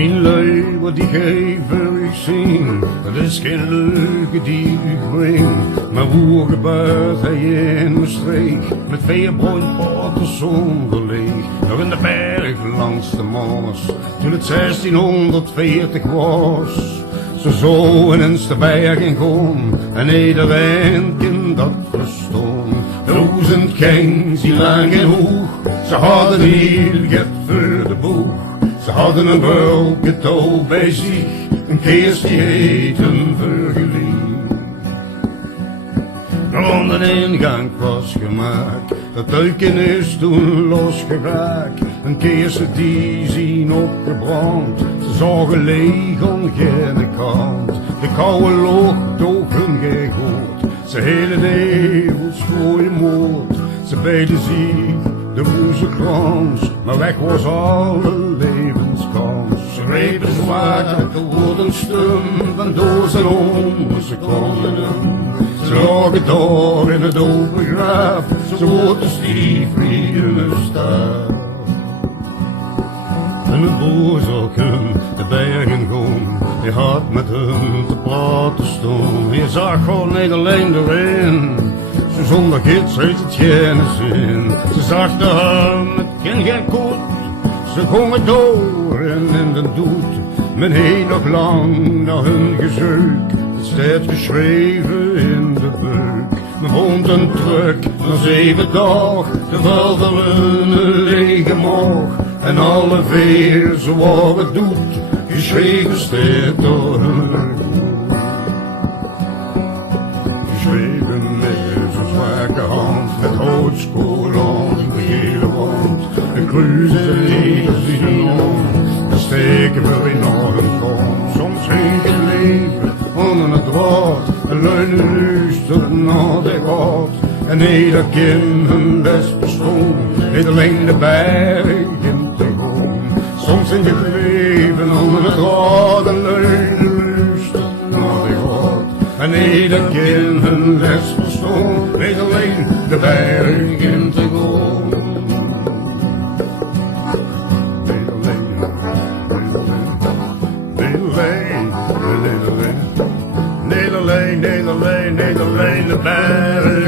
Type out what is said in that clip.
Geen lui wat die geven ik zing, dat is geen leuke die ik breng. Maar hoe gebeurt hij in mijn streek, met veerbrood, pot zonder leeg. Nog in de berg langs de Maas, toen het 1640 was. Zo en eens de berg in kom, en iedereen kan dat verstaan. 1000 kings die lang en hoog, ze hadden heel get voor de boeg. Ze hadden een welke bij zich, een keers die eten vergeliefd. Rond de ingang was gemaakt, dat tuiken is toen losgeraakt. Een keers die zien opgebrand, ze zagen leeg aan geen kant. De koude lucht door hun gehoord, ze hele devels gooien moord. Ze beiden zich de woeste krans, maar weg was alle levenskans. Ze grepen zwaar uit de woorden stum, van door zijn honden, ze konden hem. Ze lagen daar in het open graaf, ze wordt de stiefvrienden staaf. En het boer zag hem de bergen gaan, hij had met hem te praten staan. Je zag gewoon niet alleen erin, zo zonder gids heeft het geen zin. Ze zag de hem, het kind geen goed, ze gongen door en in de doet. Men heen nog lang naar hun gezeuk, het staat geschreven in de beuk. Men vond een truck na 7 dagen, de vuilde lege maag. En alle veer zo wat het doet, geschreven staat door hun. Geschreven met zo'n zwakke hand, met houtskool aan de gele wand. En kruisen legers in hun hand, dan steken we weer naar een kant. Soms heen het leven onder het draad, en leunen luisteren naar de God. En ieder kind hun best bestond, niet alleen de bergen te gaan. Soms in het leven onder het draad, en leunen luisteren naar de God. En ieder kind hun best bestond, niet alleen de bergen te gaan. Niet alleen de bergen.